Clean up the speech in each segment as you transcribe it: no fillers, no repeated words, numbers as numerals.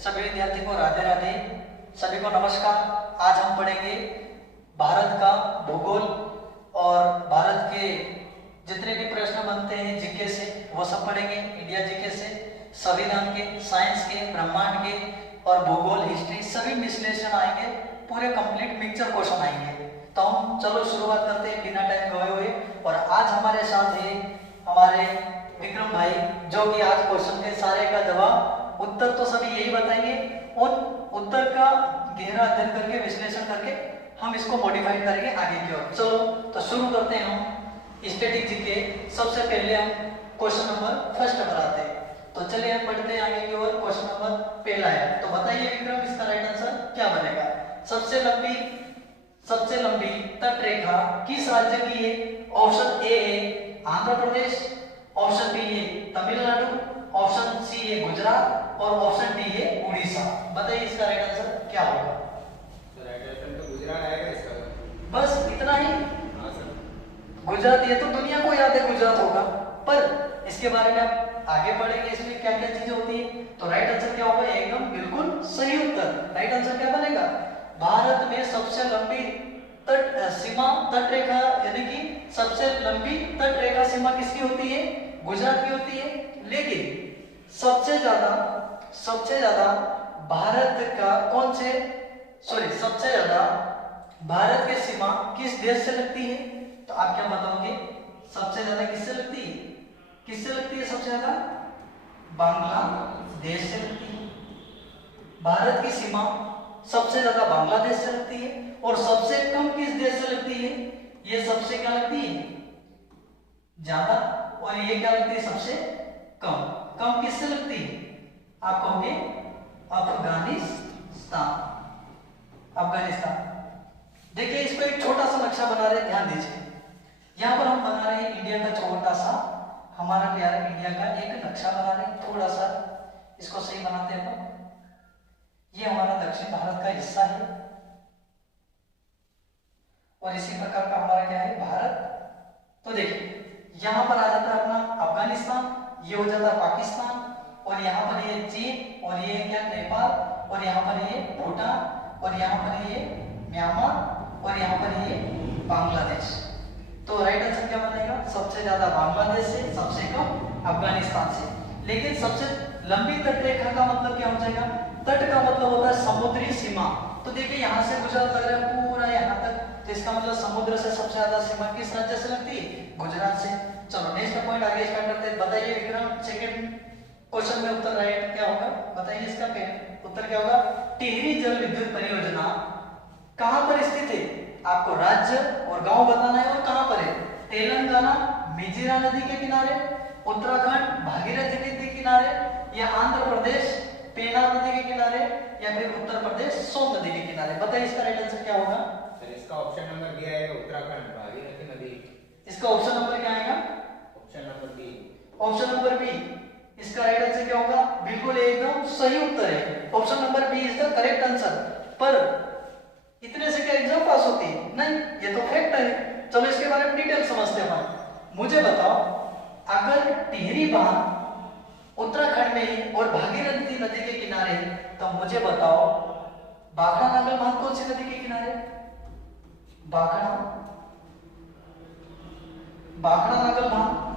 सभी विद्यार्थी को राधे राधे। सभी को नमस्कार। आज हम पढ़ेंगे भारत का भूगोल और भारत के जितने भी प्रश्न बनते हैं जीके से वो सब पढ़ेंगे। इंडिया जीके से, संविधान के, साइंस के, ब्रह्मांड के और भूगोल, हिस्ट्री सभी विश्लेषण आएंगे, पूरे कंप्लीट मिक्सचर क्वेश्चन आएंगे। तो हम चलो शुरुआत करते हैं बिना टाइम गए हुए। और आज हमारे साथ है हमारे विक्रम भाई, जो कि आज क्वेश्चन के सारे का जवाब उत्तर तो सभी यही बताएंगे और उत्तर का गहरा अध्ययन करके विश्लेषण करके हम इसको मॉडिफाई करेंगे आगे की ओर। चलो तो शुरू करते हैं हम स्टैटिक जीके। सबसे पहले हम क्वेश्चन नंबर फर्स्ट पर आते हैं। तो चलिए हम पढ़ते हैं आगे की ओर। क्वेश्चन नंबर पहला है, तो बताइए विक्रम इसका राइट आंसर क्या बनेगा। सबसे लंबी तट रेखा किस राज्य की है? ऑप्शन ए है आंध्र प्रदेश, ऑप्शन बी है तमिलनाडु, ऑप्शन सी है गुजरात और ऑप्शन डी है उड़ीसा। बताइए इसका राइट आंसर क्या होगा। तो राइट आंसर तो गुजरात आएगा इसका। बस इतना ही? हाँ सर। गुजरात, ये तो दुनिया को याद है गुजरात होगा, पर इसके बारे में आप आगे पढ़ेंगे इसमें क्या क्या चीजें होती है। तो राइट आंसर क्या होगा? एकदम बिल्कुल सही उत्तर। राइट आंसर क्या बनेगा? भारत में सबसे लंबी तट रेखा यानी कि सबसे लंबी तट रेखा सीमा किसकी होती है? गुजरात की होती है। लेकिन सबसे ज्यादा भारत का सबसे ज्यादा भारत की सीमा किस देश से लगती है? तो आप क्या बताओगे? सबसे ज्यादा किससे लगती है? सबसे ज्यादा बांग्लादेश से लगती है। भारत की सीमा सबसे ज्यादा बांग्लादेश से लगती है और सबसे कम किस देश से लगती है? ये सबसे क्या लगती है? ज्यादा। और ये क्या लगती है? सबसे कम किससे लगती है? आप कहोगे अफगानिस्तान। देखिए इसको एक छोटा सा नक्शा बना रहे हैं, ध्यान दीजिए। यहां पर हम बना रहे हैं इंडिया का छोटा सा, हमारा प्यारा इंडिया का एक नक्शा बना रहे हैं। थोड़ा सा इसको सही बनाते हैं अपन। ये हमारा दक्षिण भारत का हिस्सा है और इसी प्रकार का हमारा क्या है? भारत। तो देखिए यहां पर आ जाता है अपना अफगानिस्तान, ये हो जाता है पाकिस्तान, और यहाँ पर ये चीन, और ये क्या नेपाल, और यहाँ पर ये भूटान, और यहाँ पर ये म्यांमार, और यहाँ पर ये बांग्लादेश। तो राइट आंसर क्या बनेगा? सबसे ज्यादा बांग्लादेश से, सबसे कम अफगानिस्तान से। लेकिन सबसे लंबी तट रेखा का मतलब क्या हो जाएगा? तट का मतलब होता है समुद्री सीमा। तो देखिए यहाँ से गुजरात लग रहा है पूरा यहाँ तक, तो इसका मतलब समुद्र से सबसे ज्यादा सीमा किस राज्य से लगती है? गुजरात से। चलो नेक्स्ट पॉइंट आगे स्टार्ट करते हैं। बताइए विक्रम सेकंड क्वेश्चन में उत्तर राइट क्या होगा? बताइए इसका उत्तर क्या होगा? टिहरी जल विद्युत परियोजना कहां पर स्थित है? आपको राज्य और गांव बताना है और कहां पर है। तेलंगाना मिजिरा नदी के किनारे, उत्तराखंड भागीरथी नदी के किनारे, या आंध्र प्रदेश पेनार नदी के किनारे, या फिर उत्तर प्रदेश सोन नदी के किनारे। बताइए इसका राइट आंसर क्या होगा। सर इसका ऑप्शन नंबर बी आएगा, उत्तराखंड भागीरथी नदी। इसका ऑप्शन नंबर क्या आएगा? Option number B. Option number B इसका राइट आंसर क्या होगा? बिल्कुल एकदम सही उत्तर है। Option number B is the correct answer. पर इतने से क्या एग्जाम पास होती है? नहीं, ये तो फैक्ट है। चलो इसके बारे में डिटेल समझते हैं। मुझे बताओ, अगर टिहरी बांध उत्तराखंड में है और भागीरथी नदी के किनारे है, तो मुझे बताओ बाखड़ा नागल बांध कौन सी नदी के किनारे? बाखड़ा नागल बांध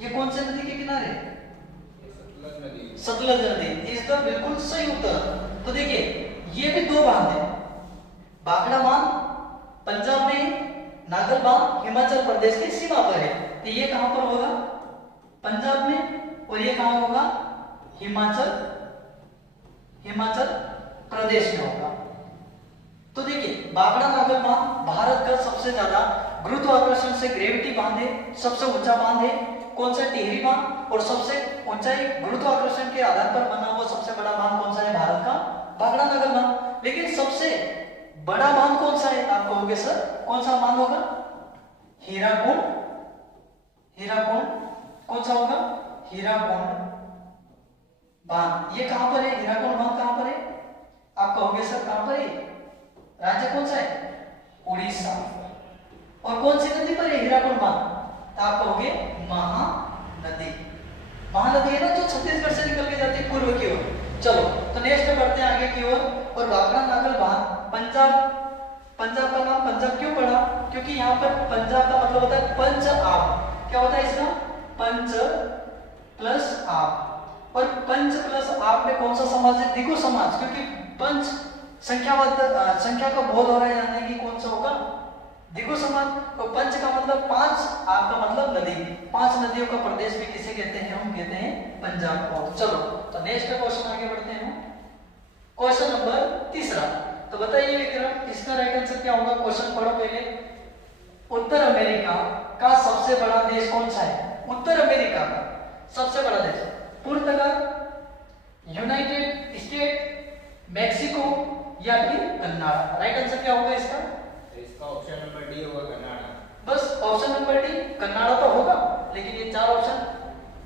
ये कौन से नदी के किनारे? सतलज नदी इज द बिल्कुल सही उत्तर। तो देखिए ये भी दो बांध है, बाखड़ा बांध पंजाब में, नागल बांध हिमाचल प्रदेश की सीमा पर है। तो ये कहां पर होगा? पंजाब में, और ये कहां होगा? हिमाचल प्रदेश में होगा। तो देखिए बाखड़ा नागल बांध भारत का सबसे ज्यादा गुरुत्वाकर्षण से ग्रेविटी बांध है, सबसे ऊंचा बांध है। कौन सा? टिहरी बांध। और सबसे ऊंचाई गुरुत्वाकर्षण के आधार पर बना हुआ सबसे बड़ा बांध कौन सा है भारत का? बाखड़ा नागल बांध। लेकिन सबसे बड़ा बांध कौन सा है? आप कहोगे सर कौन सा बांध होगा? हीराकुंड कौन सा होगा? हीराकुंड बांध। ये कहां पर है? हीराकुंड बांध कहां पर है? आप कहोगे सर कहां पर है? राज्य कौन सा है? उड़ीसा। और कौन सी नदी पर है हीराकुंड बांध? आप कहोगे महानदी। महानदी है ना जो छत्तीसगढ़ से निकल के जाती है और पंच प्लस आप में कौन सा समाज है? द्विगु समाज, क्योंकि पंच संख्या का बोध हो रहा है यानी कि कौन सा होगा? द्विगु समाज। तो पंच का मतलब पांच, आपका मतलब नदी। पांच नदियों का प्रदेश भी किसे कहते हैं? हम कहते हैं पंजाब को। चलो तो नेक्स्ट क्वेश्चन आगे बढ़ते हैं। क्वेश्चन नंबर तीसरा, तो बताइए विक्रम इसका राइट आंसर क्या होगा? क्वेश्चन पढ़ो पहले। उत्तर अमेरिका का सबसे बड़ा देश कौन सा है? उत्तर अमेरिका का सबसे बड़ा देश पुर्तगाल, यूनाइटेड स्टेट, मैक्सिको या फिर कनाडा? राइट आंसर क्या होगा इसका? इसका ऑप्शन नंबर डी होगा, कनाडा। बस ऑप्शन नंबर डी कनाडा तो होगा, लेकिन ये चार ऑप्शन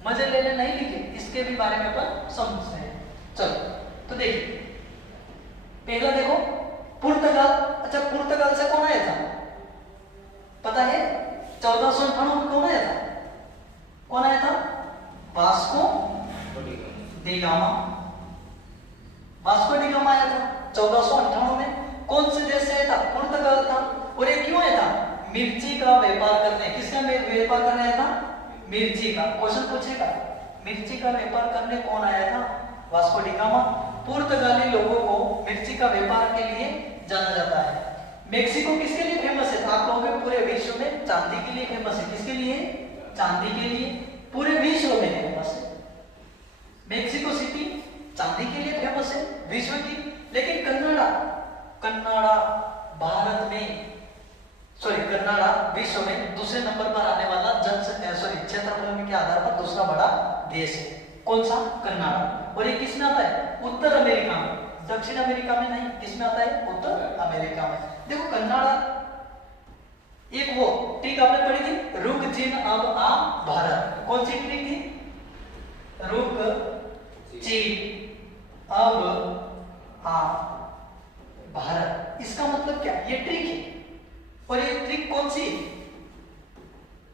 मजे लेने नहीं लिखे, इसके भी बारे में अपन समझते हैं। चलो तो देखिए पहला देखो पुर्तगाल। अच्छा पुर्तगाल से कौन आया था पता है? 1498 में कौन आया था? कौन आया था? Vasco D gamma. Vasco D gamma आया था 1498 में। कौन से देश से आया था? पुर्तगाल था। और ये क्यों आया था? मिर्ची का व्यापार करने। किसका व्यापार करने आया था? मिर्ची का। क्वेश्चन पूछेगा मिर्ची का व्यापार करने कौन आया था? Vasco D gamma. पुर्तगाली लोगों को मिर्ची का व्यापार के लिए जाना जाता है। मेक्सिको किसके लिए फेमस है? आप लोगों के पूरे विश्व में चांदी के लिए फेमस है। किसके लिए? चांदी के लिए पूरे विश्व में फेमस है। मेक्सिको सिटी चांदी के लिए फेमस है विश्व की। लेकिन कनाडा भारत में कनाडा विश्व में दूसरे नंबर पर आने वाला क्षेत्रफल के आधार पर दूसरा बड़ा देश है। कौन सा? कनाडा। और ये किसमें आता है? उत्तर अमेरिका में, दक्षिण अमेरिका में नहीं। किसमें आता है? उत्तर अमेरिका में। देखो कनाडा एक वो ट्रिक आपने पढ़ी थी, रुक चीन अब आ भारत। कौन सी ट्रिक थी? रुक चीन अब आ भारत। इसका मतलब क्या? ये ट्रिक है। और ये ट्रिक कौन सी है?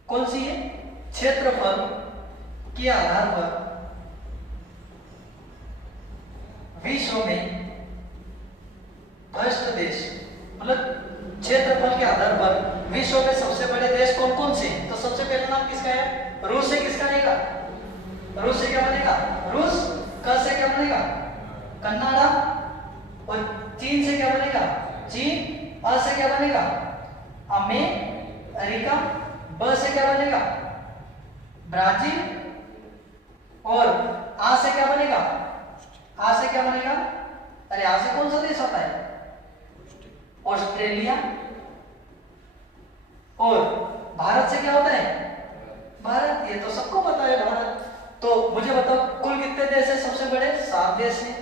कौन सी है? क्षेत्रफल के आधार पर विश्व में फर्स्ट देश, मतलब क्षेत्रफल के आधार पर विश्व में सबसे बड़े देश कौन कौन से? तो सबसे पहला नाम किसका है? रूस से। किसका रहेगा? रूस से क्या बनेगा? रूस। क से क्या बनेगा? कनाडा। और चीन से क्या बनेगा? चीन। अ से क्या बनेगा? अमेरिका। ब से क्या बनेगा? ब्राजील। और आ से क्या बनेगा? आ से क्या बनेगा? अरे आ से कौन सा देश आता है? ऑस्ट्रेलिया। और भारत से क्या होता है? भारत। ये तो सबको पता है भारत। तो मुझे बताओ कुल कितने देश है सबसे बड़े? 7 देश हैं।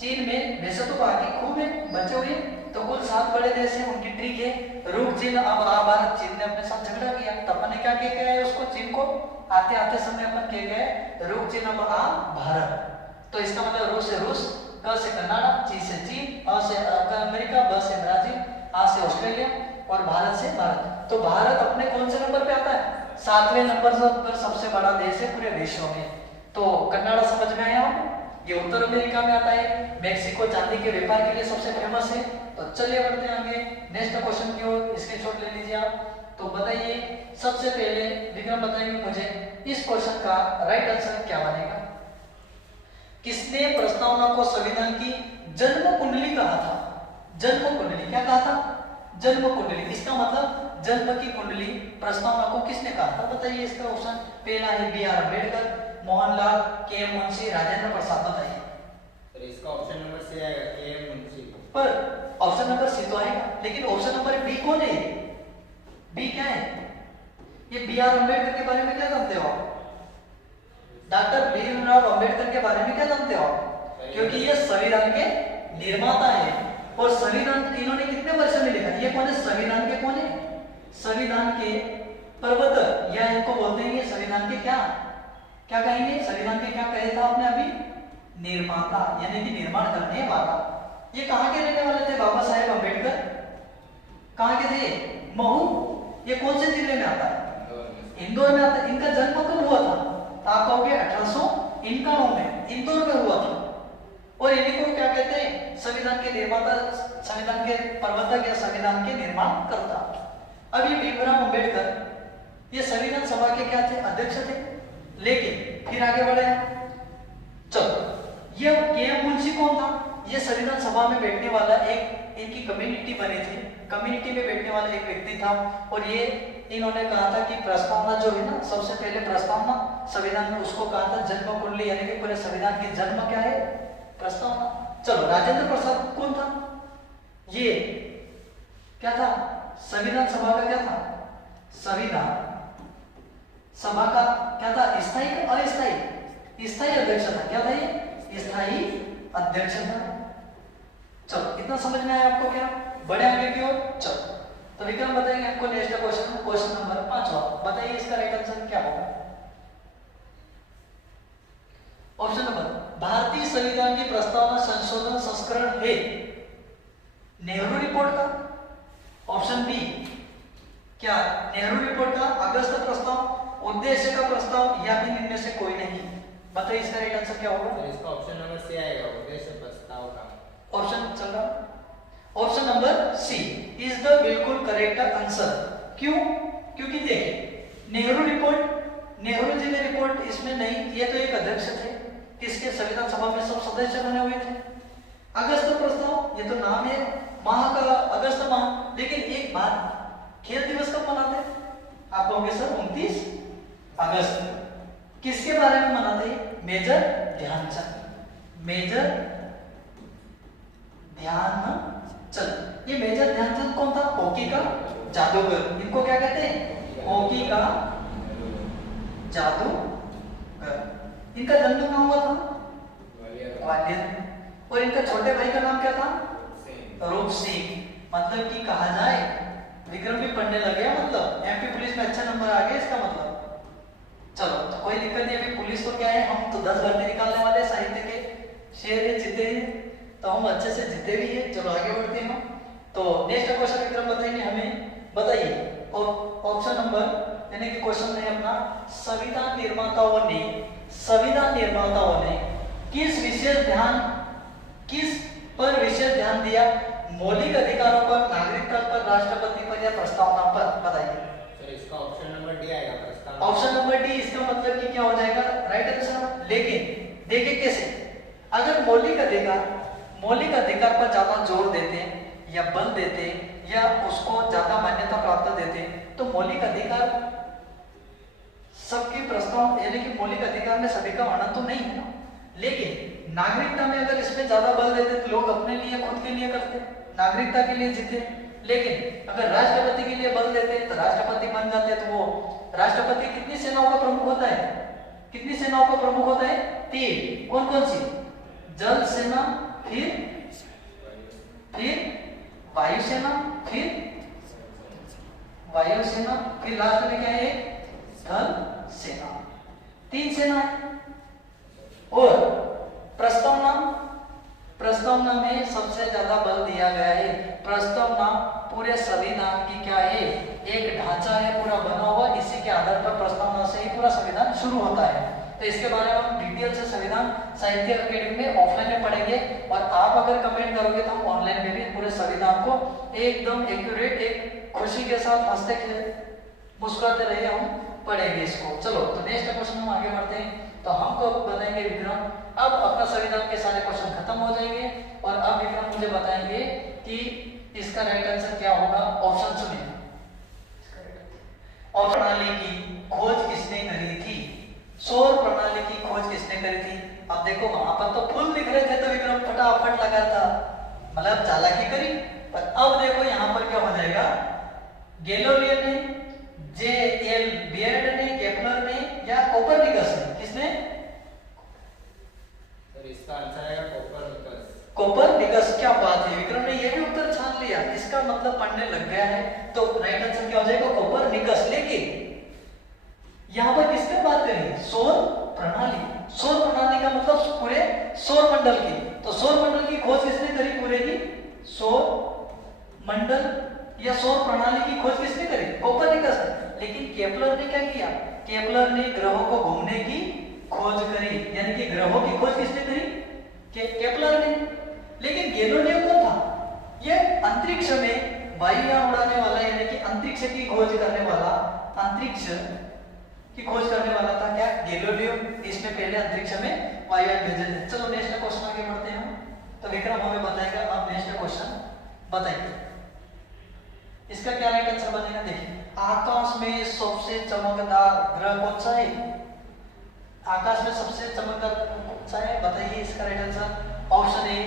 चीन में वैसे तो बाकी खूब है बचे हुए, तो कुल 7 बड़े देश हैं। उनकी ट्रिक है रुक चीन अब आ भारत। चीन ने अपने साथ झगड़ा किया तो अपन ने क्या किया है उसको? चीन को आते आते समय अपन कह गए रुक चीन अब आ भारत। तो इसका मतलब रूस से रूस, क से कनाडा, ची से चीन, अ से अमेरिका, ब से ब्राजील, आ से ऑस्ट्रेलिया और भारत से भारत। तो भारत अपने कौन से नंबर पे आता है? 7वें नंबर पर सबसे बड़ा देश है पूरे विश्व में। तो कनाडा समझ में आया? ये उत्तर अमेरिका में आता है। मेक्सिको चांदी के व्यापार के लिए सबसे फेमस है। तो चलिए बढ़ते हैं आगे नेक्स्ट क्वेश्चन की ओर। स्क्रीनशॉट ले लीजिए आप। तो बताइए सबसे पहले विक्रम बताएंगे मुझे इस क्वेश्चन का राइट आंसर क्या बनेगा? किसने प्रस्तावना को संविधान की जन्म कुंडली कहा था? जन्म कुंडली क्या कहा था? जन्म कुंडली। इसका मतलब जन्म की कुंडली प्रस्तावना को किसने कहा था? बताइए इसका ऑप्शन। पहला है बी आर अम्बेडकर, मोहनलाल, के एम मुंशी, राजेंद्र प्रसाद। बताइए। तो इसका ऑप्शन नंबर सी आएगा, के एम मुंशी। पर ऑप्शन नंबर सी तो आएगा, लेकिन ऑप्शन नंबर बी कौन है? बी क्या है? ये बी आर अम्बेडकर के बारे में क्या जानते हो आप? डॉक्टर भीमराव अंबेडकर के बारे में क्या जानते हो आप? क्योंकि ये संविधान के निर्माता है। और संविधान इन्होंने कितने वर्ष में लिखा? ये कौन है? संविधान के कौन है? संविधान के प्रवर्तक, या इनको बोलते हैं ये संविधान के क्या क्या कहेंगे? संविधान के क्या कहे था आपने अभी? निर्माता, यानी कि निर्माण करने वाला। ये कहाँ के रहने वाले थे बाबा साहेब अम्बेडकर? कहाँ के थे? महू। ये कौन से जिले में आता है? इंदौर में आता है। इनका जन्म कब हुआ था? आप कहोगे 1891 में इंदौर में हुआ था। और इन्हीं को क्या कहते हैं? संविधान के निर्माता, संविधान के प्रवर्तक या संविधान के निर्माण करता। अब ये भीमराव अंबेडकर ये संविधान सभा के क्या थे? अध्यक्ष थे। लेकिन फिर आगे बढ़े ये के मुंशी कौन था? ये संविधान सभा में बैठने वाला एक इनकी कम्युनिटी बनी थी, कम्युनिटी में बैठने वाला एक व्यक्ति था। और ये इन्होंने कहा था कि प्रस्तावना जो है ना, सबसे पहले प्रस्तावना संविधान में उसको कहा था जन्म कुंडली, यानी कि पूरे संविधान की जन्म क्या है? प्रस्तावना। चलो, राजेंद्र प्रसाद कौन था? ये क्या था? संविधान सभा का क्या था? संविधान सभा का क्या था? स्थायी का अस्थायी? स्थायी अध्यक्ष था। क्या था ये? स्थायी अध्यक्ष था। चलो, इतना समझ में आया आपको? क्या बड़े आगे की ओर? चलो, तो विक्रम बताएंगे आपको नेक्स्ट क्वेश्चन, क्वेश्चन नंबर 5। बताइए इसका राइट आंसर क्या होगा? ऑप्शन नंबर, भारतीय संविधान की प्रस्तावना संशोधन संस्करण है नेहरू रिपोर्ट का। ऑप्शन बी, क्या नेहरू रिपोर्ट का अगस्त प्रस्ताव, उद्देश्य का प्रस्ताव, या फिर इनमें से कोई नहीं? बताइए इसका राइट आंसर क्या होगा? तो इसका ऑप्शन नंबर सी आएगा, उद्देश्य प्रस्ताव का। ऑप्शन चल रहा, option number C is the बिल्कुल करेक्ट आंसर। क्यों? क्योंकि देखिए, नेहरू रिपोर्ट, नेहरू जी ने रिपोर्ट इसमें नहीं, ये तो एक अध्यक्ष थे, किसके? संविधान सभा में सब सदस्य बने हुए थे। अगस्त प्रस्ताव, ये तो नाम है माह का, अगस्त माह। लेकिन एक बात, खेल दिवस कब मनाते हैं? आप कहोगे सर 29 अगस्त। किसके बारे में मनाते हैं? मेजर ध्यानचंद। मेजर ध्यानचंद। ये मेजर ध्यानचंद कौन था? हॉकी का जादूगर। इनको क्या कहते हैं? हॉकी का जादूगर। इनका जन्म कहाँ हुआ था? ग्वालियर। और इनका छोटे भाई का नाम क्या था? रूप सिंह। मतलब कि कहा जाए, विक्रम भी पढ़ने लग गया, मतलब एमपी पुलिस में अच्छा नंबर आ गया इसका मतलब। चलो, तो कोई दिक्कत नहीं। अभी पुलिस तो क्या है, हम तो 10 भर्ती निकालने वाले साहित्य के शेर है, जीते हैं, तो हम अच्छे से जीते भी हैं। चलो आगे बढ़ते हैं। तो नेक्स्ट क्वेश्चन विक्रम बताएंगे हमें। बताइए ऑप्शन नंबर, यानी कि क्वेश्चन है अपना, संविधान निर्माताओं ने, संविधान निर्माताओं ने किस पर विशेष ध्यान दिया? मौलिक अधिकारों पर, नागरिकता पर, राष्ट्रपति पर, या प्रस्तावना पर? बताइए। सर इसका ऑप्शन नंबर डी आएगा, प्रस्तावना। ऑप्शन नंबर डी, इसका मतलब कि क्या हो जाएगा? Right answer. लेकिन देखिए कैसे, अगर मौलिक अधिकार पर ज्यादा जोर देते या बल देते या उसको ज्यादा मान्यता प्राप्त देते, तो मौलिक अधिकार सबके प्रस्ताव, यानी कि मौलिक अधिकार में सभी का वर्णन तो नहीं है ना। लेकिन नागरिकता में अगर इसमें ज्यादा बल देते तो लोग अपने लिए, खुद के लिए करते, नागरिकता के लिए जीते। लेकिन अगर राष्ट्रपति के लिए बल देते तो राष्ट्रपति बन जाते, तो वो राष्ट्रपति कितनी सेनाओं का प्रमुख होता है? कितनी सेनाओं का प्रमुख होता है? 3। कौन कौन सी? जल सेना, फिर वायुसेना, फिर लास्ट में क्या है? थल सेना। 3 सेना। और प्रस्तावना में सबसे ज्यादा बल दिया गया है। प्रस्तावना पूरे संविधान की क्या है? एक ढांचा है पूरा बना हुआ, इसी के आधार पर प्रस्तावना से ही पूरा संविधान शुरू होता है। तो इसके बारे में हम डिटेल से संविधान साहित्य अकेडमी में ऑफलाइन में पढ़ेंगे, और आप अगर कमेंट करोगे तो हम ऑनलाइन में भी पूरे संविधान को एकदम एक्यूरेट, एक खुशी के साथ हंसते मुस्कुराते रहिए हम पढ़ेंगे इसको। चलो, तो नेक्स्ट क्वेश्चन हम आगे बढ़ते हैं। तो हमको बताएंगे विक्रम, अब अपना संविधान के सारे क्वेश्चन खत्म हो जाएंगे, और अब विक्रम मुझे बताएंगे कि इसका राइट आंसर क्या होगा। ऑप्शन सुनिए। और प्रणाली की खोज किसने करी थी? सौर प्रणाली की खोज किसने करी थी? अब देखो, वहां पर तो फुल लिख रहे थे तो विक्रम फटाफट लगा था, मतलब चालाकी करी। पर अब देखो यहाँ पर क्या हो जाएगा, गैलीलियो ने, जे.एल. बियर्ड ने, केपलर ने, या कोपरनिकस ने? किसने? सर इसका आंसर आएगा कोपरनिकस। कोपरनिकस। क्या बात है, विक्रम ने ये भी उत्तर छान लिया, इसका मतलब पढ़ने लग गया है। तो राइट आंसर क्या हो जाएगा? कोपरनिकस। लेकिन यहाँ पर किसकी बात करें? सौर प्रणाली। सौर प्रणाली का मतलब पूरे सौर मंडल की। तो सौर मंडल की खोज किसने करी? पूरे की सौर मंडल या सौर प्रणाली की खोज किसने करी? कोपरनिकस ने। लेकिन केपलर ने क्या किया? केपलर ने ग्रहों को घूमने की खोज करी, यानी कि ग्रहों की खोज किसने करी? केपलर ने। लेकिन गैलीलियो कौन था? ये अंतरिक्ष में वायुयान उड़ाने वाला, यानी कि अंतरिक्ष की खोज करने वाला, अंतरिक्ष की खोज करने वाला था क्या? गैलीलियो। इसने पहले अंतरिक्ष में वायु यान भेजे थे। चलो नेक्स्ट क्वेश्चन आगे बढ़ते हैं हम। तो विक्रम हमें बताएगा, अब नेक्स्ट क्वेश्चन बताइए इसका क्या राइट आंसर बनेगा। देखिए आकाश में सबसे चमकदार ग्रह कौन सा है? आकाश में सबसे चमकदार कौन सा है बताइए इसका राइट आंसर। ऑप्शन ए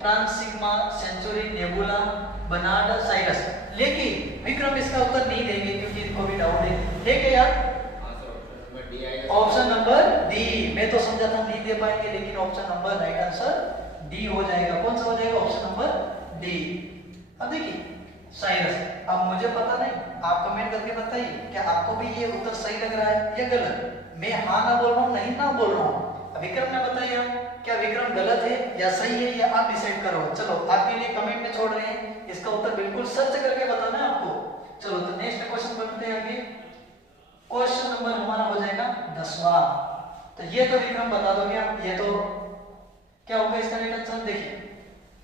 ट्रांसिग्मा सेंचुरी नेबुला बर्नार्ड साइरस। लेकिन विक्रम इसका उत्तर नहीं देंगे क्योंकि इनको भी डाउट है। ठीक है यार, ऑप्शन नंबर डी। मैं तो समझा था नहीं दे पाएंगे, लेकिन option number right answer D हो जाएगा। कौन सा हो जाएगा? Option number D. अब देखिए साइरस, अब मुझे पता नहीं, आप कमेंट करके बताइए क्या आपको भी ये उत्तर सही लग रहा है या गलत। मैं हाँ ना बोल रहा हूँ, नहीं ना बोल रहा हूँ। विक्रम ने बताइए क्या विक्रम गलत है या सही है, या आप डिसाइड करो। चलो आपके लिए कमेंट में छोड़ रहे हैं, इसका उत्तर बिल्कुल सर्च करके बताना है आपको। चलो तो नेक्स्ट क्वेश्चन बढ़ते हैं आगे। क्वेश्चन नंबर हमारा हो जाएगा 10वां। तो ये तो विक्रम बता दोगे आप, ये तो क्या होगा इसका राइट आंसर। देखिए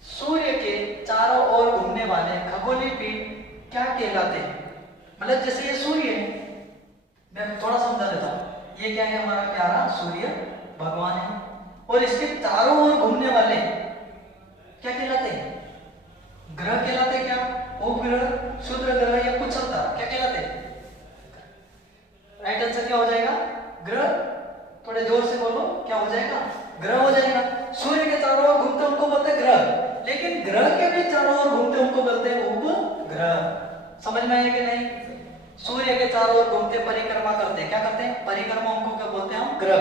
सूर्य के चारों ओर घूमने वाले खगोलीय पिंड क्या कहलाते हैं? मतलब जैसे ये सूर्य है, मैं थोड़ा समझा देता हूँ। ये क्या है? हमारा प्यारा सूर्य भगवान है, और इसके चारों ओर घूमने वाले क्या कहलाते हैं? ग्रह कहलाते हैं। क्या उपग्रह, क्षुद्र ग्रह या कुछ होता क्या कहलाते हैं? राइट आंसर क्या हो जाएगा? ग्रह। थोड़े जोर से बोलो, क्या हो जाएगा? ग्रह हो जाएगा। सूर्य के चारों ओर घूमते उनको बोलते हैं ग्रह, लेकिन ग्रह के भी चारों ओर घूमते उनको बोलते हैं उपग्रह। समझ में आया कि नहीं? सूर्य के चारों ओर घूमते परिक्रमा करते, क्या करते हैं? परिक्रमा, उनको क्या बोलते हैं हम? ग्रह।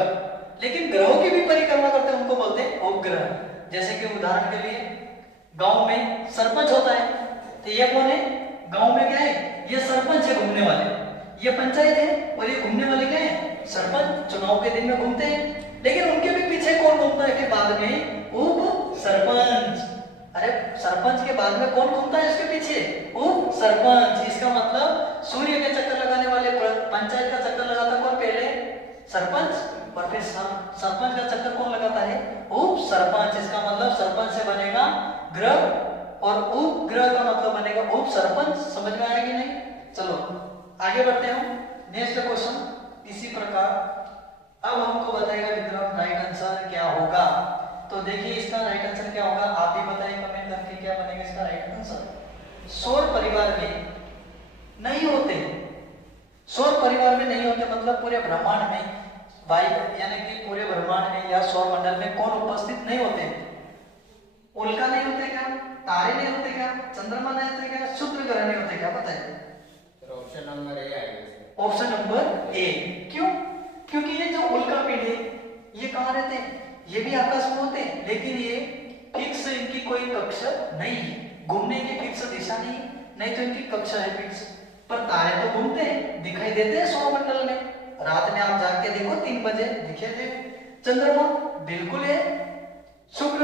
लेकिन ग्रहों की भी परिक्रमा करते हैं, उनको बोलते हैं उपग्रह। जैसे कि उदाहरण के लिए गांव में सरपंच होता है, तो ये कौन है? गांव में क्या है? ये सरपंच है घूमने वाले। ये पंचायत है और ये घूमने वाले क्या है? सरपंच। चुनाव के दिन में घूमते हैं, लेकिन उनके भी पीछे कौन घूमता है कि बाद में? उप सरपंच। अरे सरपंच के बाद में कौन घूमता है उसके पीछे? उप सरपंच। इसका मतलब सूर्य के चक्कर लगाने वाले पंचायत का चक्कर लगाता कौन? पहले सरपंच, और फिर सरपंच का चक्कर कौन लगाता है? उप सरपंच। इसका मतलब सरपंच से बनेगा ग्रह, और उपग्रह का मतलब बनेगा उप सरपंच। समझ में आएगी नहीं? चलो आगे बढ़ते हैं हम। नेक्स्ट क्वेश्चन इसी प्रकार। अब हमको बताएगा विक्रम राइट आंसर क्या होगा। तो देखिए इसका राइट आंसर क्या होगा, आप भी बताइए कमेंट करके क्या बनेगा इसका राइट आंसर। सौर परिवार में नहीं होते। सौर परिवार में नहीं होते मतलब पूरे ब्रह्मांड में, वायु यानी कि पूरे ब्रह्मांड में या सौर मंडल में कौन उपस्थित नहीं होते? उल्का नहीं होते क्या? तारे नहीं होते क्या? चंद्रमा नहीं होते क्या? शुक्र ग्रह नहीं होते क्या? बताइए। ऑप्शन नंबर ए आएगा। Option number A. क्यों? क्योंकि ये जो उल्का पिंड है ये कहाँ रहते हैं? ये भी आकाश में होते हैं, लेकिन ये फिक्स इनकी कोई कक्षा नहीं है, घूमने की फिक्स दिशा नहीं तो इनकी कक्षा है फिक्स। पर तारे तो घूमते हैं, दिखाई देते हैं सौर मंडल में। रात में आप जाके देखो 3 बजे दिखे थे। चंद्रमा बिल्कुल है। शुक्र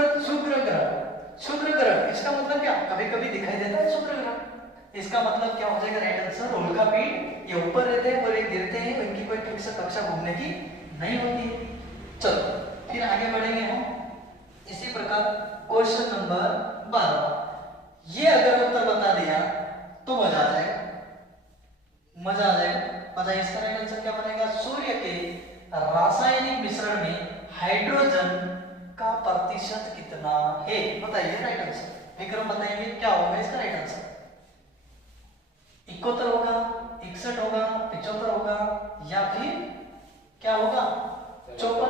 ग्रह इसका मतलब क्या? कभी कभी दिखाई देता है शुक्र ग्रह। इसका मतलब क्या हो जाएगा राइट आंसर? उल्का पिंड ये ऊपर रहते हैं और ये गिरते हैं, इनकी कोई फिक्स कक्षा घूमने की नहीं होती है। चलो फिर आगे बढ़ेंगे हम इसी प्रकार। Question number 12। ये अगर उत्तर बता दिया तो मजा आ जाएगा, मजा आ जाएगा। बताइए इसका राइट आंसर क्या बनेगा? सूर्य के रासायनिक मिश्रण में हाइड्रोजन का प्रतिशत कितना है? बताइए राइट आंसर। विक्रम बताएंगे क्या होगा इसका राइट आंसर। 71 होगा, 61 होगा, 75 होगा, या फिर क्या होगा? 54।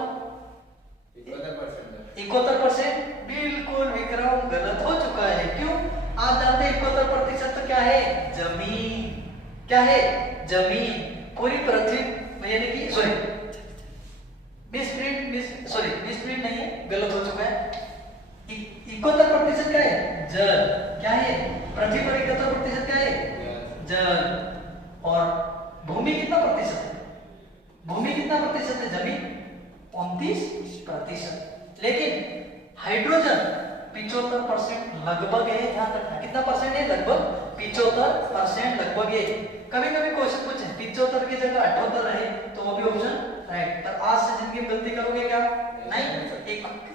71%। बिल्कुल विक्रम गलत हो चुका है। क्यों? आप जानते हैं 71% तो क्या है? जमीन। क्या है? जमीन। पूरी पृथ्वी यानी कि मिसप्रिंट नहीं है, गलत हो चुका है। 71% क्या है? जल। क्या है? पृथ्वी पर 71% क्या है? जल। और भूमि कितना प्रतिशत है? भूमि कितना प्रतिशत है? जमीन 29%। लेकिन हाइड्रोजन 75% लगभग है। ध्यान रखना कितना परसेंट है? लगभग 75% लगभग है। कभी कभी क्वेश्चन पूछे 75 की जगह 78 रहे तो वो भी ऑप्शन राइट। पर आज से जिंदगी में गलती करोगे क्या? नहीं।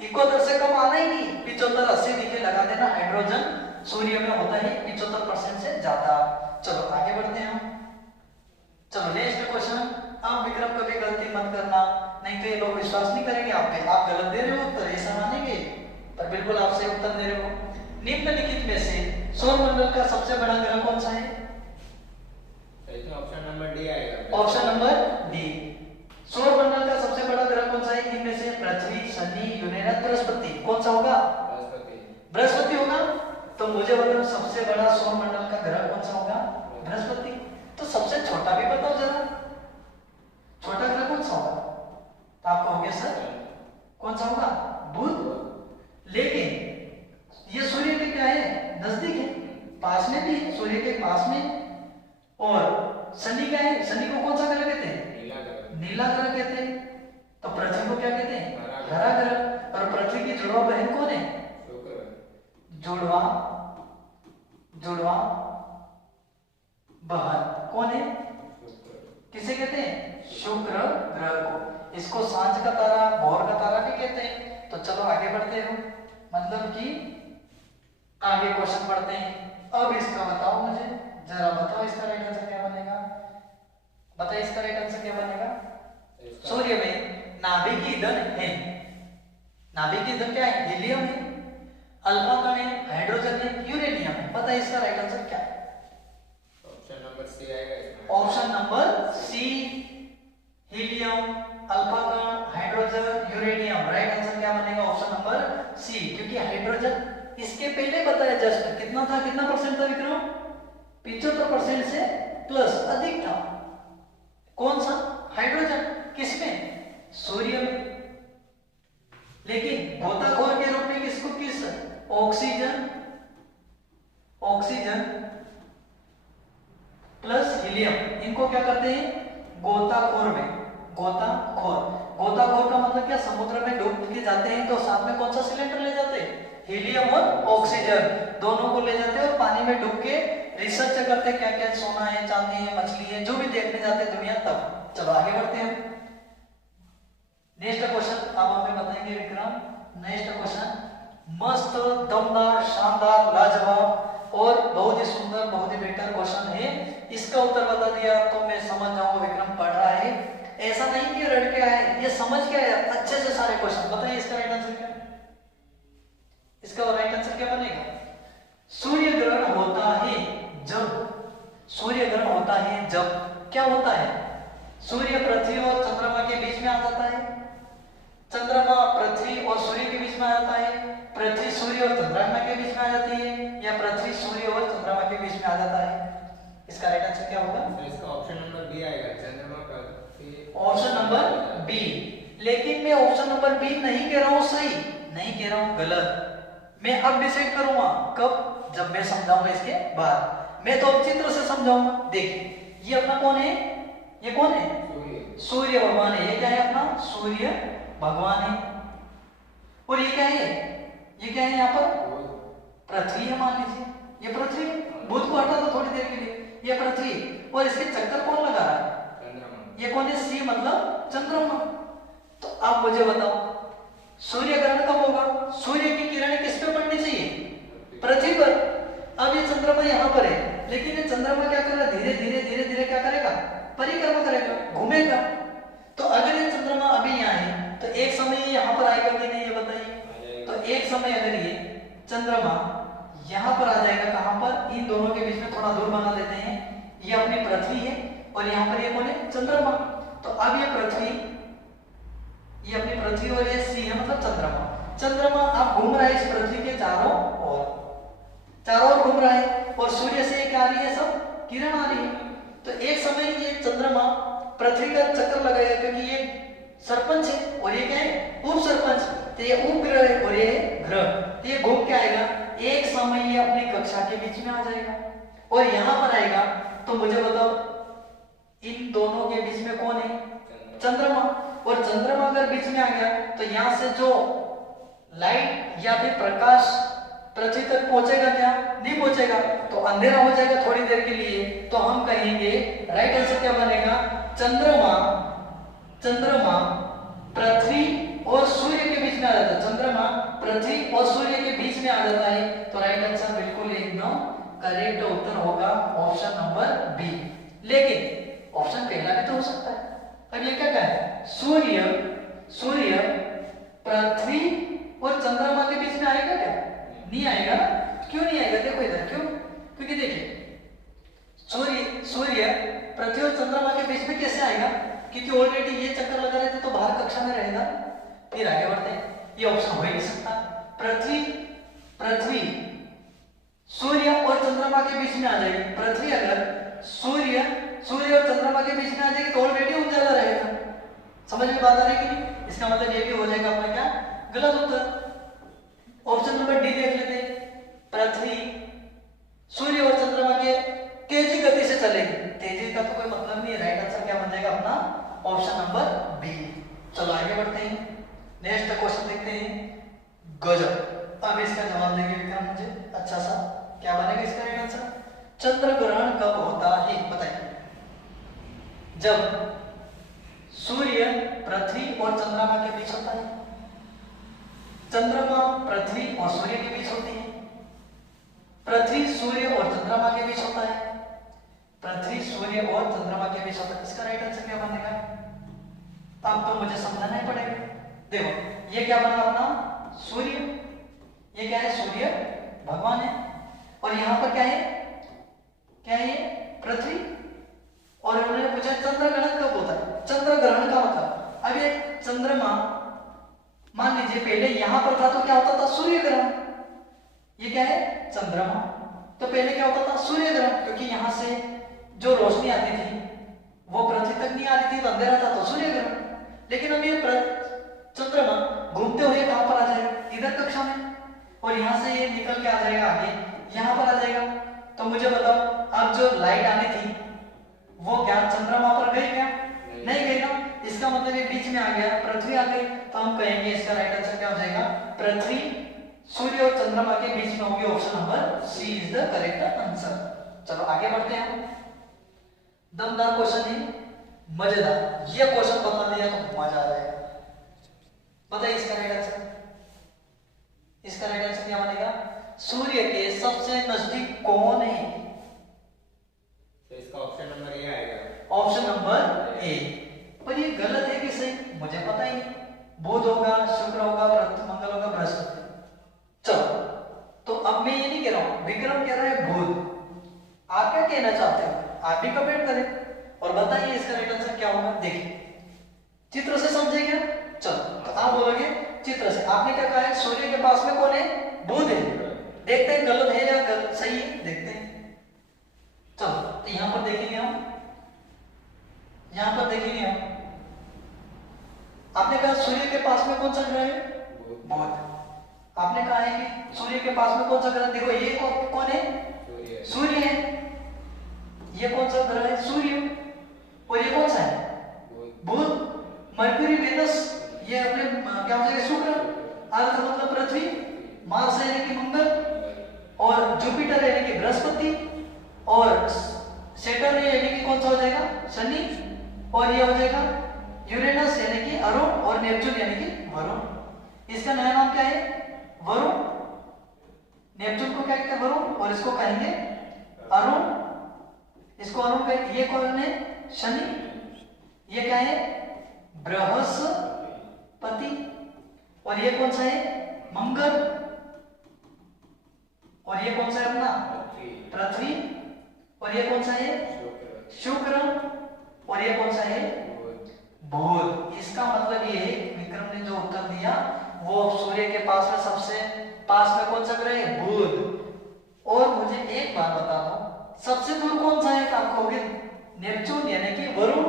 71 से कम आना ही नहीं, 75 80 लिखे लगा देना। हाइड्रोजन सूर्य में होता है 75% से ज्यादा। चलो आगे बढ़ते हैं हम। चलो नेक्स्ट क्वेश्चन। अब विक्रम कभी गलती मत करना, नहीं तो ये लोग विश्वास नहीं करेंगे आप पे। आप गलत दे रहे हो उत्तर, ऐसा मानेंगे, पर बिल्कुल आप सही उत्तर दे रहे हो। निम्नलिखित में से सौरमंडल का सबसे बड़ा ग्रह कौन सा है? ऑप्शन नंबर डी आएगा। Option number D. सौरमंडल का सबसे बड़ा ग्रह कौन सा है? इनमें से पृथ्वी, शनि, यूरेनस, बृहस्पति, कौन सा होगा? बृहस्पति होगा। तो मुझे बताओ सबसे बड़ा सौरमंडल का ग्रह कौन सा होगा? बृहस्पति। तो सबसे छोटा भी बताओ जरा, छोटा ग्रह कौन सा होगा? तो आप कहोगे सर कौन सा होगा? बुध। लेकिन ये सूर्य के क्या है? नजदीक है, पास में भी है, सूर्य के पास में। और शनि क्या है? शनि को कौन सा ग्रह कहते हैं? नीला ग्रह कहते हैं। तो पृथ्वी को क्या कहते हैं? हरा ग्रह। और पृथ्वी की जुड़वा बहन कौन है? जुड़वा बहन कौन है? किसे कहते हैं? शुक्र ग्रह को। इसको सांझ का तारा, भोर का तारा भी कहते हैं। तो चलो आगे बढ़ते हो, मतलब कि आगे क्वेश्चन पढ़ते हैं। अब इसका बताओ, मुझे जरा बताओ इसका राइट आंसर क्या बनेगा? बताइए इसका राइट आंसर क्या बनेगा? सूर्य में नाभिक ईंधन है। नाभिक ईंधन क्या है? हीलियम है, अल्फा कण है, हाइड्रोजन है, यूरेनियम है। बताइए इसका राइट आंसर क्या है? ऑप्शन नंबर सी आएगा। Option number C, helium, alpha कण, हाइड्रोजन, यूरेनियम। राइट आंसर क्या बनेगा? ऑप्शन नंबर सी, क्योंकि हाइड्रोजन इसके पहले बताया जस्ट कितना था, कितना परसेंट था विक्रम? 75% से प्लस अधिक था। कौन सा? हाइड्रोजन। किसमें? सूर्य में। लेकिन गोताखोर के रूप में किसको? किस? ऑक्सीजन प्लस हीलियम, इनको क्या करते हैं? गोताखोर में। गोताखोर का मतलब क्या? समुद्र में डूब के जाते हैं तो साथ में कौन सा सिलेंडर ले जाते हैं? हीलियम और ऑक्सीजन दोनों को ले जाते हैं और पानी में डूब के रिसर्च करते हैं क्या क्या सोना है, चांदी है, मछली है, जो भी देखने जाते हैं दुनिया। तब चलो आगे बढ़ते हैं। नेक्स्ट क्वेश्चन अब हमें बताएंगे विक्रम। नेक्स्ट क्वेश्चन मस्त, दमदार, शानदार, लाजवाब और बहुत ही सुंदर, बहुत ही बेहतर क्वेश्चन है। इसका उत्तर बता दिया तो मैं समझ जाऊंगा विक्रम पढ़ रहा है। ऐसा नहीं कि रट के आए, ये समझ के आए अच्छे से सारे क्वेश्चन। बताइए इसका राइट आंसर क्या है? इसका राइट आंसर क्या बनेगा? सूर्य ग्रहण होता है जब, सूर्य ग्रहण होता है जब क्या होता है? सूर्य पृथ्वी और चंद्रमा के बीच में आ जाता है, चंद्रमा पृथ्वी और सूर्य के बीच में आ जाता है, पृथ्वी सूर्य और चंद्रमा के बीच में आ जाती है, या पृथ्वी सूर्य और चंद्रमा के बीच में आ जाता है। इसका राइट आंसर क्या होगा? तो इसका ऑप्शन नंबर बी आएगा, चंद्रमा पृथ्वी। Option number B. लेकिन मैं ऑप्शन नंबर बी नहीं कह रहा हूं सही, नहीं कह रहा हूं गलत। मैं अब डिसाइड करूंगा कब? जब मैं समझाऊंगा इसके बाद। मैं तो अब चित्र से समझाऊंगा। देखिए ये अपना कौन है? ये कौन है? सूर्य भगवान है। ये क्या है अपना? सूर्य भगवान है। और ये क्या है? ये क्या है यहाँ पर? पृथ्वी है, मान लीजिए ये पृथ्वी। बुध को हटा दो थोड़ी देर के लिए, ये पृथ्वी। और इसके चक्कर कौन लगा रहा है? चंद्रमा। ये कौन है? सी मतलब चंद्रमा। तो आप मुझे बताओ सूर्य ग्रहण कब होगा? सूर्य की किरणें किस पे पड़नी चाहिए? पृथ्वी पर। अब ये चंद्रमा यहाँ पर है, लेकिन ये चंद्रमा क्या कर रहा है? धीरे धीरे धीरे धीरे क्या करेगा? परिक्रमा करेगा, घूमेगा। तो अगर ये चंद्रमा अभी यहाँ है तो एक समय ये यहाँ पर आएगा कि नहीं, ये बताइए। तो एक समय अगर ये चंद्रमा यहाँ पर आ जाएगा, कहाँ पर? इन दोनों के बीच में थोड़ा दूर बना देते हैं। ये अपनी पृथ्वी है और यहाँ पर ये कौन है? चंद्रमा। तो अब ये पृथ्वी, ये अपनी पृथ्वी और ये सी है मतलब चंद्रमा। चंद्रमा अब घूम रहा है इस पृथ्वी के चारों ओर घूम रहा है, और सूर्य से क्या आ रही है? सब किरण आ रही है। तो एक समय ये चंद्रमा पृथ्वी का चक्कर लगाएगा, क्योंकि ये सरपंच है और ये क्या है? उप सरपंच। तो ये उपग्रह है और ये ग्रह। तो ये घूम के आएगा, एक समय ये अपनी कक्षा के बीच में आ जाएगा और यहाँ पर आएगा। तो मुझे बताओ इन दोनों के बीच में कौन है? चंद्रमा। और चंद्रमा अगर बीच में आ गया तो यहाँ से जो लाइट या फिर प्रकाश पृथ्वी तक पहुंचेगा क्या? नहीं पहुंचेगा, तो अंधेरा हो जाएगा थोड़ी देर के लिए। तो हम कहेंगे राइट आंसर क्या बनेगा? चंद्रमा पृथ्वी और सूर्य के बीच में आ जाता है। चंद्रमा पृथ्वी और सूर्य के बीच में आ जाता है। तो राइट आंसर बिल्कुल एकदम करेक्ट उत्तर होगा ऑप्शन नंबर बी। लेकिन ऑप्शन पहला भी तो हो सकता है। अब ये क्या है? सूर्य सूर्य पृथ्वी और चंद्रमा के बीच में आएगा क्या? नहीं आएगा ना। क्यों नहीं आएगा? देखो इधर क्यों, क्योंकि देखिए सूर्य पृथ्वी और चंद्रमा के बीच में कैसे आएगा? क्योंकि ऑलरेडी ये चक्कर लगा रहे थे तो बाहर कक्षा में रहेगा। फिर आगे बढ़ते हैं, ये ऑप्शन हो ही नहीं सकता। पृथ्वी सूर्य और चंद्रमा के बीच में आ जाएगी। पृथ्वी अगर सूर्य और चंद्रमा के बीच में आ जाएगी तो ऑलरेडी उजाला रहेगा। समझ में बात आ रही कि नहीं? इसका मतलब ये भी हो जाएगा अपना क्या, गलत उत्तर। ऑप्शन नंबर डी देख लेते हैं। पृथ्वी सूर्य और चंद्रमा के तेजी गति से चलेगी। तेजी का तो कोई मतलब नहीं है। राइट आंसर क्या बन जाएगा अपना? Option number B. चलो आगे बढ़ते हैं, नेक्स्ट क्वेश्चन देखते हैं। गजब, अब इसका जवाब देंगे विक्रम मुझे अच्छा सा। क्या बनेगा इसका राइट आंसर? चंद्र ग्रहण कब होता है बताइए? जब सूर्य पृथ्वी और चंद्रमा के बीच होता है। चंद्रमा पृथ्वी और सूर्य के बीच होती है। पृथ्वी सूर्य और चंद्रमा के बीच होता है। पृथ्वी सूर्य और चंद्रमा के बीच होता है। इसका राइट आंसर क्या बनेगा? अब तो मुझे समझना ही पड़ेगा। देखो ये क्या बना अपना? सूर्य। ये क्या है? सूर्य भगवान है। और यहां पर क्या है? क्या है ये? पृथ्वी। और उन्होंने पूछा चंद्र ग्रहण कब होता है? चंद्र ग्रहण का मतलब, अब ये चंद्रमा मान लीजिए पहले यहां पर था तो क्या होता था? सूर्य ग्रहण। ये क्या है? चंद्रमा। तो पहले क्या होता था? सूर्य ग्रहण, क्योंकि यहां से जो रोशनी आती थी वो पृथ्वी तक नहीं आ रही थी तो अंधेरा था तो सूर्य ग्रहण। लेकिन अब ये चंद्रमा घूमते हुए कहां पर आ जाएगा? इधर कक्षा में। और यहां से ये निकल के आ जाएगा आगे, यहां पर आ जाएगा। तो मुझे बताओ, अब जो लाइट आनी थी वो क्या चंद्रमा पर गई क्या? नहीं गई ना। इसका मतलब ये बीच में आ गया, पृथ्वी आ गई। तो हम कहेंगे इसका राइट आंसर क्या हो जाएगा? पृथ्वी सूर्य और चंद्रमा के बीच में होगी। Option number C is the correct answer. चलो आगे बढ़ते हैं। दमदार क्वेश्चन है, मजेदार। ये क्वेश्चन बता दिया तो मजा आ जाएगा। बताइए इसका राइट आंसर? इसका राइट आंसर क्या बनेगा? सूर्य के सबसे नजदीक कौन है? तो इसका ऑप्शन नंबर ए आएगा। Option number A. पर ये गलत है कि सही मुझे पता ही नहीं। बुध होगा, शुक्र होगा, मंगल होगा, बृहस्पति। चलो तो अब मैं ये नहीं कह रहा हूं, विक्रम कह रहा है बुध। आप क्या कहना चाहते हो? आप भी कमेंट करें और बताइए इसका राइट आंसर क्या होगा। देखिए चित्र से समझेंगे। चलो तो आप बोलोगे चित्र से। आपने क्या कहा है? सूर्य के पास में कौन है? बुध है। देखते हैं गलत है या गलत सही है, देखते हैं। चलो तो यहां पर देखेंगे हम, यहां पर देखेंगे हम। आपने कहा सूर्य के पास में कौन सा ग्रह है? बुध। आपने कहा है कि सूर्य के पास में कौन सा ग्रह? देखो ये कौन है? सूर्य है। ये कौन सा ग्रह है? सूर्य। और ये कौन सा है? बुध। मरकरी, वेनस, ये अपने क्या हो जाएगा? शुक्र। अर्थ मतलब पृथ्वी, मार्स यानी कि मंगल, और जुपिटर यानी कि बृहस्पति, और सैटर्न यानी कि कौन सा हो जाएगा? शनि, और ये हो जाएगा यूरेनस यानी कि अरुण, और नेपच्यून यानी कि वरुण। इसका नया नाम क्या है? वरुण। नेपच्यून को क्या कहते हैं? वरुण। और इसको कहेंगे अरुण। इसको अरुण कहेंगे। ये कौन है? शनि। ये क्या है? बृहस्पति। और ये कौन सा है? मंगल। और ये कौन सा है अपना? पृथ्वी। और ये कौन सा है? शुक्र। और ये कौन सा है? बुध। इसका मतलब ये है विक्रम ने जो उत्तर दिया वो सूर्य के पास में सबसे पास में कौन सा ग्रह है? बुध। और मुझे एक बात बता दो, सबसे दूर कौन सा है? आप कहोगे नेपच्यून यानी कि वरुण।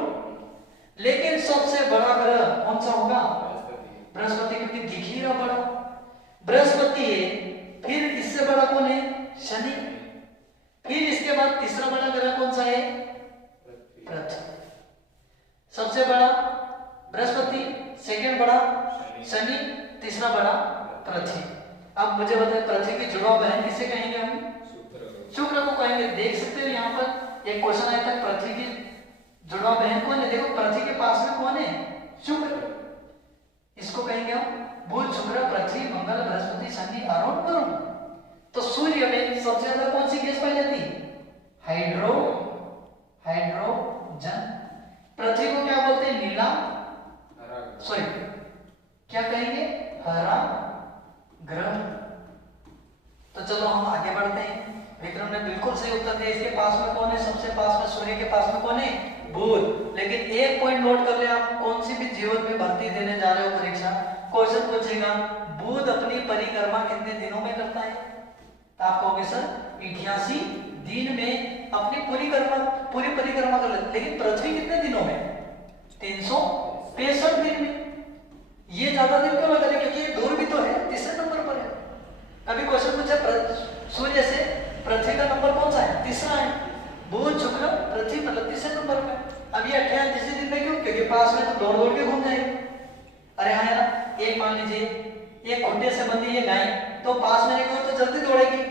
लेकिन सबसे बड़ा ग्रह कौन सा होगा? बृहस्पति, क्योंकि दिख ही रहा बड़ा बृहस्पति है। फिर इससे बड़ा कौन है? शनि। फिर इसके बाद तीसरा बड़ा ग्रह कौन सा है? पृथ्वी। सबसे बड़ा बृहस्पति, सेकंड बड़ा शनि, तीसरा बड़ा पृथ्वी। अब मुझे बताएं पृथ्वी की जुड़वा बहन किसे कहेंगे हम? शुक्र को कहेंगे। देख सकते हो यहाँ पर एक क्वेश्चन आया था, पृथ्वी की जुड़वा बहन कौन है? देखो पृथ्वी के पास में कौन है? शुक्र। इसको कहेंगे हम बुध, शुक्र, पृथ्वी, मंगल, बृहस्पति, शनि, अरुण, वरुण। तो सूर्य में सबसे ज्यादा कौन सी गैस पाई जाती है? हाइड्रोजन। पृथ्वी को क्या बोलते हैं? नीला, सॉरी क्या कहेंगे? हरा ग्रह। तो चलो हम आगे बढ़ते हैं। विक्रम ने बिल्कुल सही उत्तर दिया। इसके पास में कौन है? सबसे पास में सूर्य के पास में कौन है? बुध। लेकिन एक पॉइंट नोट कर ले, आप कौन सी भी जीवन में भर्ती देने जा रहे हो परीक्षा, क्वेश्चन पूछेगा बुध अपनी परिक्रमा कितने दिनों में करता है? तो आप कहोगे सर 88 दिन में अपनी पूरी परिक्रमा कर लेते। लेकिन पृथ्वी कितने दिनों में? 365 दिन में। ये ज्यादा दिन क्यों लगा? क्योंकि ये दूर भी तो है, तीसरे नंबर पर है। अभी क्वेश्चन पूछा सूर्य से पृथ्वी का नंबर कौन सा है? तीसरा है। बुध शुक्र पृथ्वी मतलब तीसरे नंबर पे। अब ये 88 दिन में क्यों? क्योंकि पास में तो दौड़ दौड़ के घूम जाएगी। अरे हाँ यार, एक मान लीजिए एक खुंटे से बंधी है गाय, तो पास में रहेगा तो जल्दी दौड़ेगी,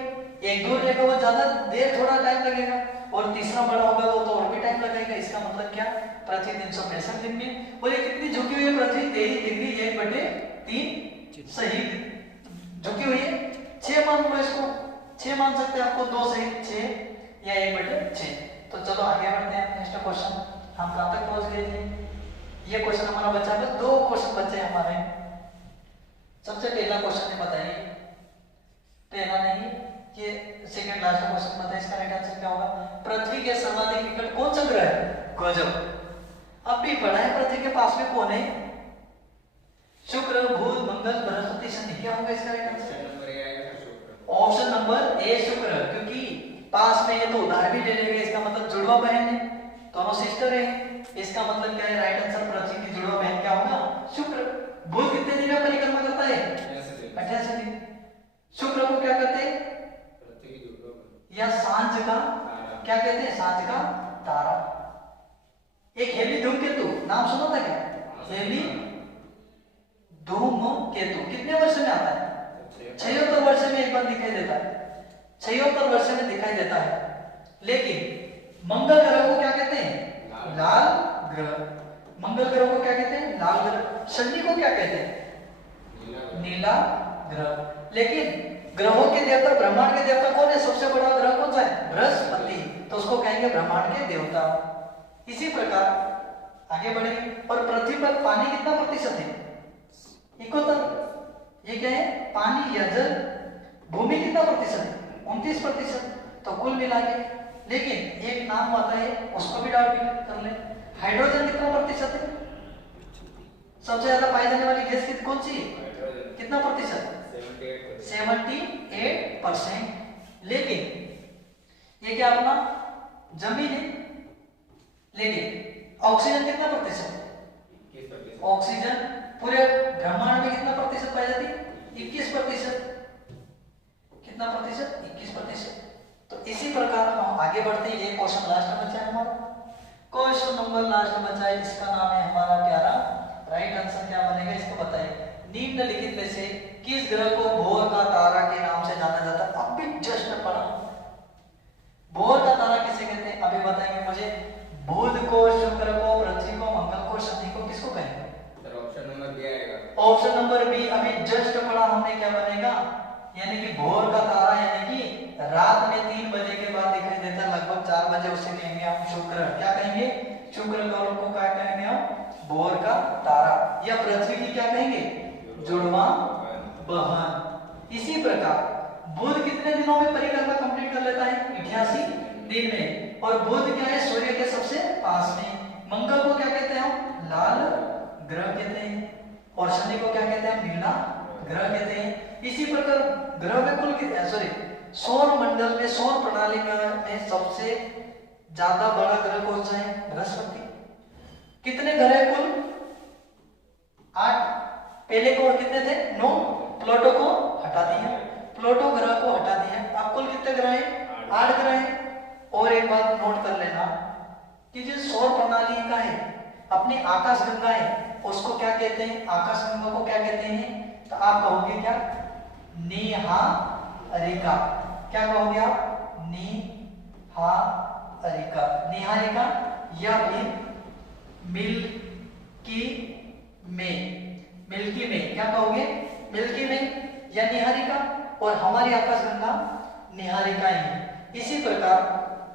एक दूर रहेगा वो ज्यादा देर थोड़ा टाइम लगेगा, और तीसरा बड़ा होगा वो तो और भी टाइम लगेगा। इसका मतलब क्या? पृथ्वी 365 दिन में। और ये कितनी झुकी हुई है पृथ्वी? 23 डिग्री 1/3 सही झुकी हुई है। 6 मान लो इसको, 6 मान सकते हैं आपको, 2 सही 6 या 1/6। तो चलो आगे बढ़ते हैं। नेक्स्ट क्वेश्चन हम कहां तक पहुंच गए थे? ये क्वेश्चन हमारा बचा है, 2 क्वेश्चन बचे हमारे। सबसे पहला क्वेश्चन है, बताइए, पहला नहीं ये सेकंड लास्ट क्वेश्चन बताइए, इसका राइट आंसर क्या होगा? पृथ्वी के सर्वाधिक निकट कौन सा ग्रह है? गजब। अब भी पढ़ा है पृथ्वी के पास में कौन है? शुक्र, बुध, मंगल, बृहस्पति, शनि। क्या होगा इसका right answer? Option number A शुक्र, क्योंकि पास में ये तो उधार भी ले लेंगे, इसका मतलब जुड़वा बहन है, दोनों सिस्टर है। इसका मतलब क्या है? राइट आंसर पृथ्वी की जुड़वा बहन क्या होगा? शुक्र। बुध कितने दिन में परिक्रमा करता है? 88 दिन। शुक्र को क्या कहते हैं? या सांझ का क्या कहते हैं? सांझ का तारा। एक हेली धूमकेतु, नाम सुना था क्या? हेली धूमकेतु कितने वर्ष में आता है? 76 वर्ष में एक बार दिखाई देता है, 76 वर्ष में दिखाई देता है। लेकिन मंगल ग्रह को क्या कहते हैं? लाल ग्रह। मंगल ग्रह को क्या कहते हैं? लाल ग्रह। शनि को क्या कहते हैं? नीला ग्रह। लेकिन ग्रहों के देवता, ब्रह्मांड के देवता कौन है? सबसे बड़ा ग्रह कौन सा है? बृहस्पति। तो उसको कहेंगे ब्रह्मांड के देवता। इसी प्रकार आगे बढ़ेंगे। और पृथ्वी पर पानी कितना प्रतिशत है? 71। ये क्या है? पानी या जल। भूमि कितना प्रतिशत है? 29%। तो कुल मिला के, लेकिन एक नाम आता है उसको भी डाउट कर ले। हाइड्रोजन कितना प्रतिशत है? सबसे ज्यादा पाई जाने वाली गैस कौन सी है? कितना प्रतिशत? 78%। लेकिन ये क्या अपना जमीन है। लेकिन ऑक्सीजन कितना प्रतिशत है? ऑक्सीजन पूरे ब्रह्मांड में कितना प्रतिशत पाई जाती है? 21%। कितना प्रतिशत? 21%। तो इसी प्रकार हम आगे बढ़ते हैं। ये क्वेश्चन लास्ट बचा है हमारा, क्वेश्चन नंबर लास्ट बचा है, इसका नाम है हमारा प्यारा, राइट आंसर क्या बनेगा इसको बताइए। निम्नलिखित में से किस ग्रह को भोर का तारा के नाम से जाना जाता है? अब भी जस्ट पढ़ा। भोर का तारा किसे कहते हैं? अभी बताएंगे मुझे। बुध को, शुक्र को, पृथ्वी को, मंगल को, शनि को, किसको कहेंगे? ऑप्शन नंबर बी आएगा। ऑप्शन नंबर बी अभी जस्ट पढ़ा हमने, क्या बनेगा? यानी कि भोर का तारा, यानी कि रात में 3 बजे के बाद दिखाई देता है, लगभग 4 बजे, उसे कहेंगे हम शुक्र। क्या कहेंगे? शुक्र ग्रह को क्या कहेंगे हम? भोर का तारा। या पृथ्वी की क्या कहेंगे? जुड़वा बहन। इसी प्रकार बुध कितने दिनों में परिक्रमा कंप्लीट कर लेता है? 88 दिन में। और बुध क्या है? सूर्य के सबसे पास में। मंगल को क्या कहते हैं हम? लाल ग्रह कहते हैं। और शनि को क्या कहते हैं? नीला ग्रह कहते हैं। इसी प्रकार ग्रह में कुल कितने, सॉरी, सौर मंडल में, सौर प्रणाली में सबसे ज्यादा बड़ा ग्रह कौन सा है? बृहस्पति। कितने ग्रह कुल? 8। पहले को कितने थे? 9। प्लूटो को हटा दिया, प्लूटो ग्रह को हटा दिया। अब कुल कितने ग्रह हैं? 8 ग्रह हैं। और एक बात नोट कर लेना कि जो सौर प्रणाली का है, अपनी आकाशगंगा है, उसको क्या कहते हैं? आकाशगंगा को क्या कहते हैं? तो आप कहोगे क्या? निहारिका। क्या कहोगे आप? निहारिका। निहारिका या फिर मिल्की में। मिल्की में क्या कहोगे? मिल्की में या निहारिका। और हमारी आकाशगंगा निहारिका है। इसी प्रकार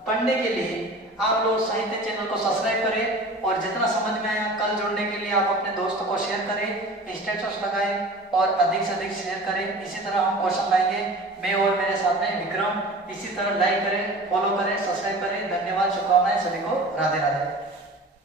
पढ़ने के लिए आप लोग साहित्य चैनल को सब्सक्राइब करें और जितना समझ में आया कल जोड़ने के लिए आप अपने दोस्तों को शेयर करें, स्टेटस लगाएं और अधिक से अधिक शेयर करें। इसी तरह हम क्वेश्चन लाएंगे, मैं और मेरे साथ में विक्रम। इसी तरह लाइक करें, फॉलो करें, सब्सक्राइब करें। धन्यवाद, शुभकामनाएं सभी को। राधे राधे।